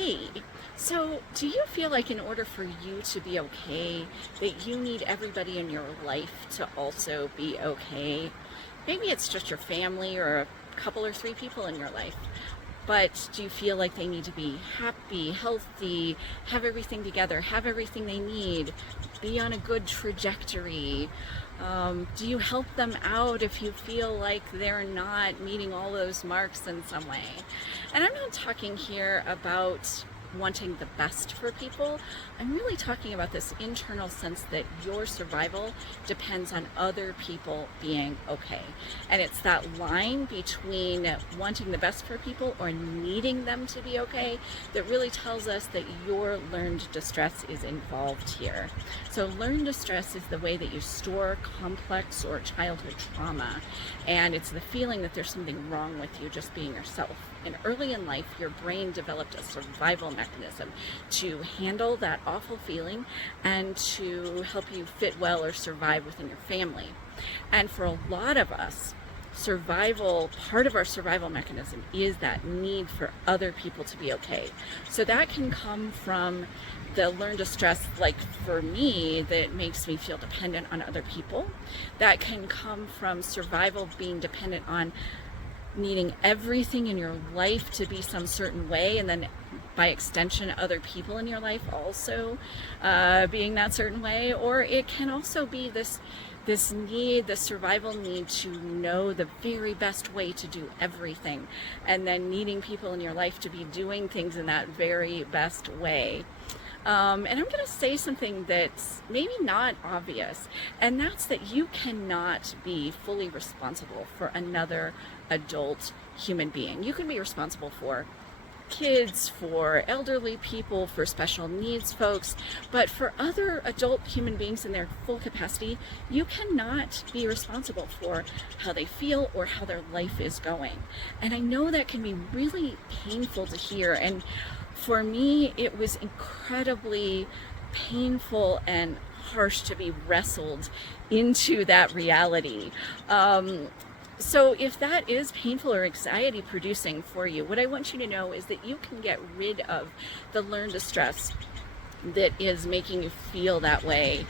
Hey, so do you feel like in order for you to be okay, that you need everybody in your life to also be okay? Maybe it's just your family or a couple or three people in your life, but do you feel like they need to be happy, healthy, have everything together, have everything they need, be on a good trajectory? Do you help them out if you feel like they're not meeting all those marks in some way? And I'm not talking here about wanting the best for people. I'm really talking about this internal sense that your survival depends on other people being okay. And it's that line between wanting the best for people or needing them to be okay that really tells us that your learned distress is involved here. So learned distress is the way that you store complex or childhood trauma, and it's the feeling that there's something wrong with you just being yourself. And early in life, your brain developed a survival mechanism to handle that awful feeling and to help you fit well or survive within your family. And for a lot of us, part of our survival mechanism is that need for other people to be okay. So that can come from the learned distress, like for me, that makes me feel dependent on other people. That can come from survival being dependent on needing everything in your life to be some certain way, and then by extension other people in your life also being that certain way. Or it can also be this need, the survival need to know the very best way to do everything, and then needing people in your life to be doing things in that very best way. And I'm going to say something that's maybe not obvious, and that's that you cannot be fully responsible for another adult human being. You can be responsible for kids, for elderly people, for special needs folks, but for other adult human beings in their full capacity, you cannot be responsible for how they feel or how their life is going. And I know that can be really painful to hear, and for me, it was incredibly painful and harsh to be wrestled into that reality. So if that is painful or anxiety producing for you, what I want you to know is that you can get rid of the learned distress that is making you feel that way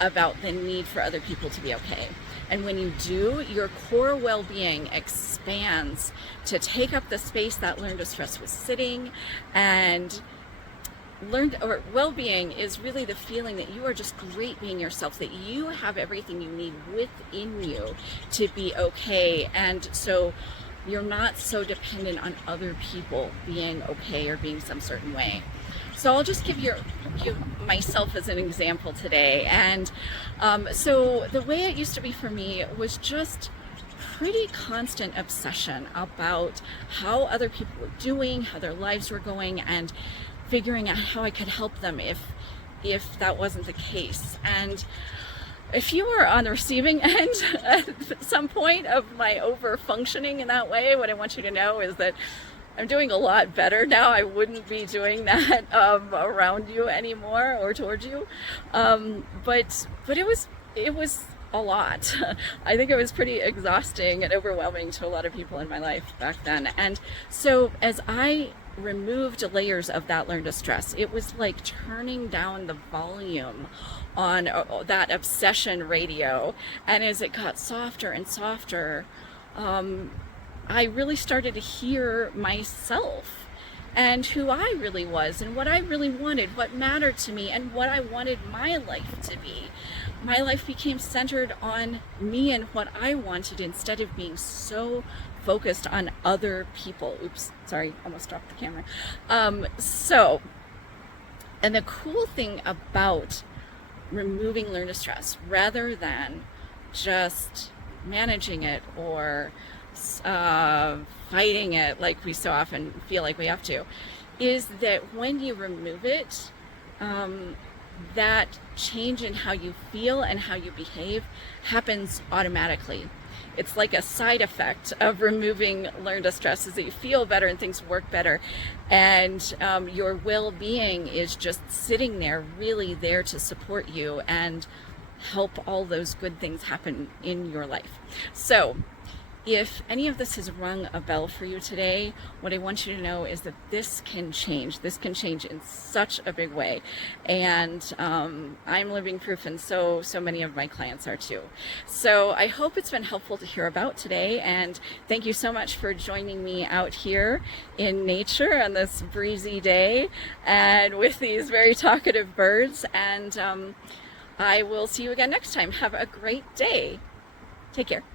about the need for other people to be okay. And when you do, your core well-being expands to take up the space that learned distress was sitting. And well-being is really the feeling that you are just great being yourself, that you have everything you need within you to be okay. And so you're not so dependent on other people being okay or being some certain way. So I'll just give myself as an example today. And so the way it used to be for me was just pretty constant obsession about how other people were doing, how their lives were going, and figuring out how I could help them if that wasn't the case. And if you are on the receiving end at some point of my over functioning in that way, what I want you to know is that I'm doing a lot better now. I wouldn't be doing that around you anymore or towards you. But it was a lot. I think it was pretty exhausting and overwhelming to a lot of people in my life back then. And so as I removed layers of that learned distress, it was like turning down the volume on that obsession radio. And as it got softer and softer, I really started to hear myself and who I really was and what I really wanted, what mattered to me, and what I wanted my life to be. My life became centered on me and what I wanted instead of being so focused on other people. Oops, sorry, almost dropped the camera. And the cool thing about removing learned distress, rather than just managing it or fighting it like we so often feel like we have to, is that when you remove it, that change in how you feel and how you behave happens automatically. It's like a side effect of removing learned distress, is that you feel better and things work better, and your well-being is just sitting there, really there to support you and help all those good things happen in your life. So if any of this has rung a bell for you today, what I want you to know is that this can change. This can change in such a big way. And I'm living proof, and so many of my clients are too. So I hope it's been helpful to hear about today. And thank you so much for joining me out here in nature on this breezy day and with these very talkative birds. And I will see you again next time. Have a great day. Take care.